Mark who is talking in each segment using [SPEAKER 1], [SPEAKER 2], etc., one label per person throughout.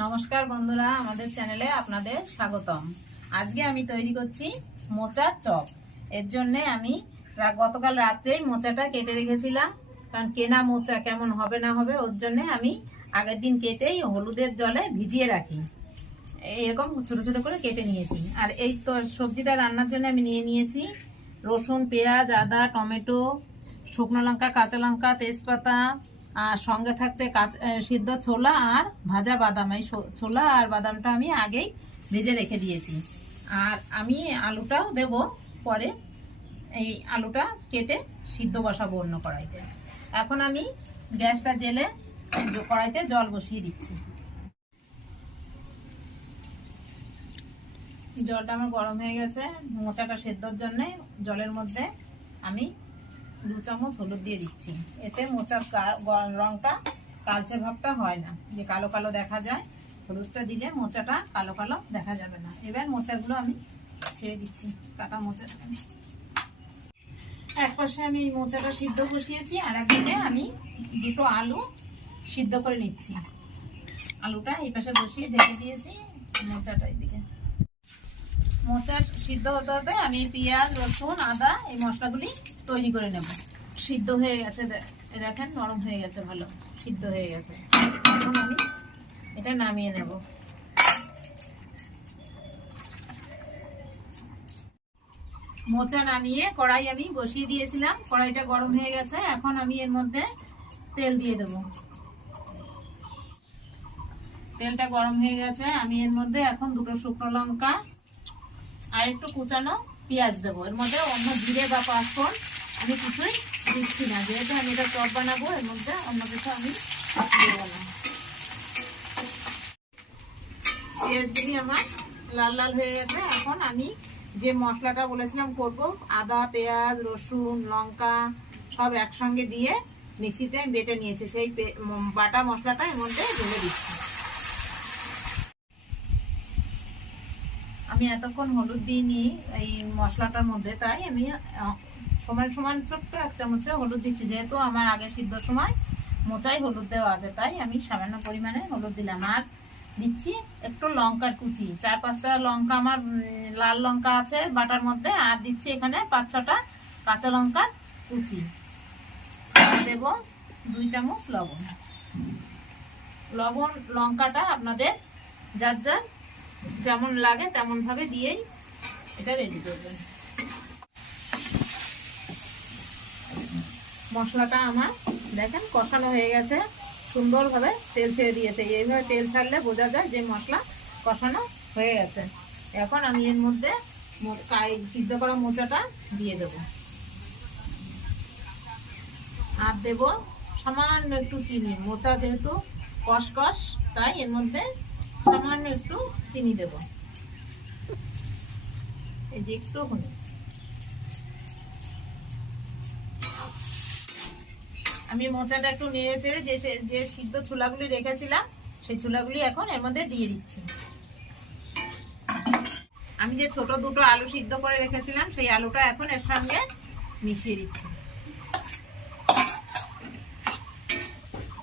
[SPEAKER 1] নমস্কার বন্ধুরা, আমাদের চ্যানেলে আপনাদের স্বাগতম। আজকে আমি তৈরি করছি মোচার চপ। এর জন্য আমি গতকাল রাত্রেই মোচাটা কেটে রেখেছিলাম। কারণ কেনা মোচা কেমন হবে না হবে, ওর জন্য আমি আগের দিন কেটেই হলুদের জলে ভিজিয়ে রাখি। এরকম ছোটো ছোটো করে কেটে নিয়েছি। আর এই তো সবজিটা রান্নার জন্য আমি নিয়ে নিয়েছি। রসুন, পেঁয়াজ, আদা, টমেটো, শুকনো লঙ্কা, কাঁচা লঙ্কা, তেজপাতা আর সঙ্গে থাকছে কাঁচা সিদ্ধ ছোলা আর ভাজা বাদাম। এই ছোলা আর বাদামটা আমি আগেই ভেজে রেখে দিয়েছি। আর আমি আলুটাও দেব পরে। এই আলুটা কেটে সিদ্ধ বসাবো অন্য কড়াইতে। এখন আমি গ্যাসটা জেলে কড়াইতে জল বসিয়ে দিচ্ছি। জলটা আমার গরম হয়ে গেছে। মোচাটা সেদ্ধর জন্যে জলের মধ্যে আমি দু চামচ হলুদ দিয়ে দিচ্ছি। এতে মোচার রংটা, কালচে ভাবটা হয় না। যে কালো কালো দেখা যায়, হলুদটা দিলে মোচাটা কালো কালো দেখা যাবে না। এবার মোচাগুলো আমি ছেড়ে দিচ্ছি, কাটা মোচাটা আমি। এক পাশে আমি এই মোচাটা সিদ্ধ বসিয়েছি, আর একদিকে আমি দুটো আলু সিদ্ধ করে নিচ্ছি। আলুটা এই পাশে বসিয়ে ঢেকে দিয়েছি, মোচাটা এইদিকে মোচা সিদ্ধ হতে হতে আমি পেঁয়াজ, রসুন, আদা এই মশলাগুলি তৈরি করে নেব। সিদ্ধ হয়ে গেছে দেখেন, নরম হয়ে গেছে, ভালো। সিদ্ধ হয়ে গেছে। এখন আমি এটা নামিয়ে নেব। মোচা নামিয়ে কড়াই আমি বসিয়ে দিয়েছিলাম। কড়াইটা গরম হয়ে গেছে। এখন আমি এর মধ্যে তেল দিয়ে দেবো। তেলটা গরম হয়ে গেছে। আমি এর মধ্যে এখন দুটো শুকনো লঙ্কা আর একটু কুচানো পেঁয়াজ দেবো। এর মধ্যে অন্য জিরে বা পাঁচফোড়ন আমি কিছুই দিচ্ছি না। যেহেতু আমি এটা চপ বানাবো, এর মধ্যে অন্য কিছু আমি দেবো। না পেঁয়াজগুলি আমার লাল লাল হয়ে গেছে। এখন আমি যে মশলাটা বলেছিলাম করব, আদা, পেঁয়াজ, রসুন, লঙ্কা, সব একসঙ্গে দিয়ে মিক্সিতে বেটে নিয়েছি। সেই বাটা মশলাটা এর মধ্যে ঢেলে দিচ্ছি। আমি এতক্ষণ হলুদ দিইনি, এই মশলাটার মধ্যে, তাই আমি সমান সমান ছোট্ট এক চামচে হলুদ দিচ্ছি। যেহেতু আমার আগে সিদ্ধ সময় মোচাই হলুদ দেওয়া আছে, তাই আমি সামান্য পরিমাণে হলুদ দিলাম। আর দিচ্ছি একটু লঙ্কার কুচি। চার পাঁচটা লঙ্কা আমার লাল লঙ্কা আছে বাটার মধ্যে, আর দিচ্ছি এখানে পাঁচ ছটা কাঁচা লঙ্কার কুচি। দেবো দুই চামচ লবণ। লবণ, লঙ্কাটা আপনাদের যার যার যেমন লাগে তেমন ভাবে দিয়েই এটা রেডি করবেন। মশলাটা আমার দেখেন কষানো হয়ে গেছে, সুন্দরভাবে তেল ছেড়ে দিয়েছে। এইভাবে তেল ছাড়লে বোঝা যায় যে মশলা কষানো হয়ে গেছে। এখন আমি এর মধ্যে সিদ্ধ করা মোচাটা দিয়ে দেব। আর দেব সামান্য একটু চিনি। মোচা যেহেতু কষকস তাই এর মধ্যে সামান্য একটু চিনি দেব। এই যে একটু হনি আমি মোচাটা একটু নেড়ে চেড়ে যে যে সিদ্ধ ছোলাগুলি রেখেছিলাম, সেই ছোলাগুলি এখন এর মধ্যে দিয়ে দিচ্ছি। আমি যে ছোট দুটো আলু সিদ্ধ করে রেখেছিলাম, সেই আলুটা এখন এর সঙ্গে মিশিয়ে দিচ্ছি।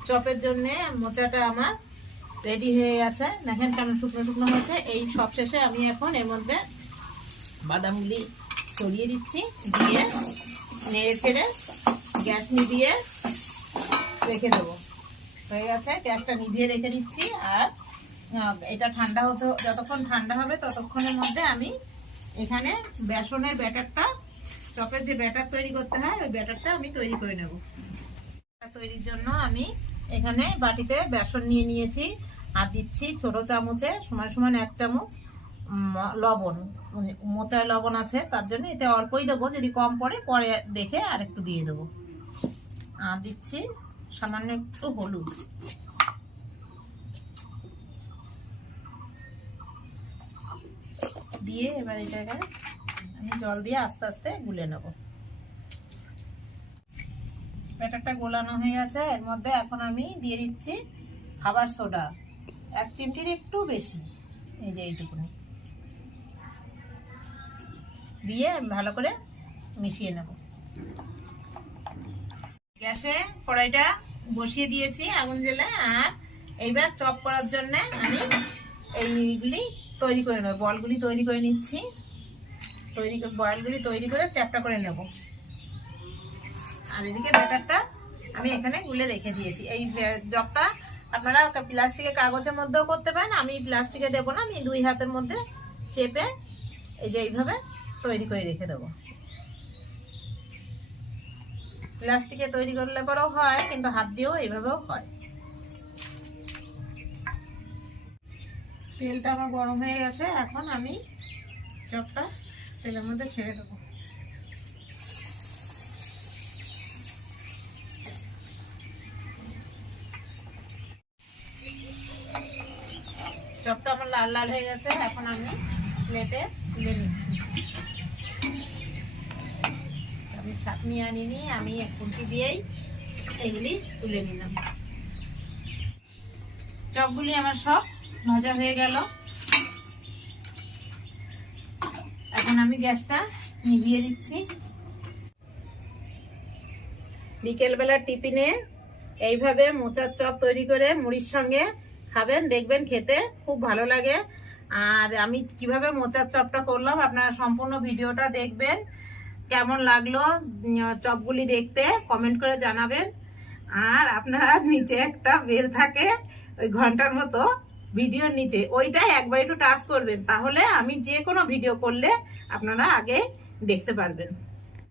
[SPEAKER 1] চপের জন্যে মোচাটা আমার রেডি হয়ে গেছে। দেখেন কেমন শুকনো শুকনো হয়েছে। এই সব শেষে আমি এখন এর মধ্যে বাদামগুলি ছড়িয়ে দিচ্ছি, দিয়ে নেড়ে ছেড়ে গ্যাস নিভিয়ে রেখে দেবো। হয়ে গেছে, গ্যাসটা নিভিয়ে রেখে দিচ্ছি। আর এটা ঠান্ডা হতে, যতক্ষণ ঠান্ডা হবে ততক্ষণের মধ্যে আমি এখানে বেসনের ব্যাটারটা, চপের যে ব্যাটার তৈরি করতে হয়, ওই ব্যাটারটা আমি তৈরি করে নেব। তৈরির জন্য আমি এখানে বাটিতে বেসন নিয়ে নিয়েছি, আর দিচ্ছি ছোট চামচে সমান সমান এক চামচ লবণ। মোচায় লবণ আছে, তার জন্য এতে অল্পই দেবো, যদি কম পড়ে পরে দেখে আর একটু দিয়ে দেবো। আর দিচ্ছি সামান্য একটু হলুদ। দিয়ে এবার এটাকে আমি জল দিয়ে আস্তে আস্তে গুলে নেব। ব্যাটারটা গোলানো হয়ে গেছে। এর মধ্যে এখন আমি দিয়ে দিচ্ছি খাবার সোডা। এক চিমটির একটু বেশি। এই যে এইটুকুনি। দিয়ে আমি ভালো করে মিশিয়ে নেব। গ্যাসে কড়াইটা বসিয়ে দিয়েছি আগুন জেলে। আর এইবার চপ করার জন্য আমি এইগুলি তৈরি করে নেব। বলগুলি তৈরি করে নিচ্ছি। তৈরি বলগুলি তৈরি করে চ্যাপটা করে নেব। আর এদিকে ব্যাটারটা আমি এখানে গুলে রেখে দিয়েছি। এই জবটা আপনারা প্লাস্টিকের কাগজের মধ্যেও করতে পারেন, আমি প্লাস্টিকে দেবো না, আমি দুই হাতের মধ্যে চেপে এই যে এইভাবে তৈরি করে রেখে দেবো। প্লাস্টিকে তৈরি করলে পরেও হয়, কিন্তু হাত দিয়েও এইভাবেও হয়। তেলটা আমার গরম হয়ে গেছে, এখন আমি চপটা তেলের মধ্যে ছেড়ে দেবো চপটা আমার লাল লাল হয়ে গেছে, এখন আমি প্লেটে তুলে নিচ্ছি। আমি ছাঁকনি আনিনি, আমি এক খুন্তি দিয়েই এগুলি তুলে নিলাম। চপগুলি আমার সব ভাজা হয়ে গেল। এখন আমি গ্যাসটা নিভিয়ে দিচ্ছি। বিকেলবেলার টিফিনে এইভাবে মোচার চপ তৈরি করে মুড়ির সঙ্গে খাবেন, দেখবেন খেতে, খুব ভালো লাগে। আর আমি কীভাবে মোচার চপটা করলাম, আপনারা সম্পূর্ণ ভিডিওটা দেখবেন। কেমন লাগল চপগুলি দেখতে কমেন্ট করে জানাবেন। আর আপনারা নিচে একটা বেল থাকে, ওই ঘণ্টার মতো ভিডিওর নিচে ওইটা একবার একটু টাচ করবেন। তাহলে আমি যে কোনো ভিডিও করলে আপনারা আগে দেখতে পারবেন।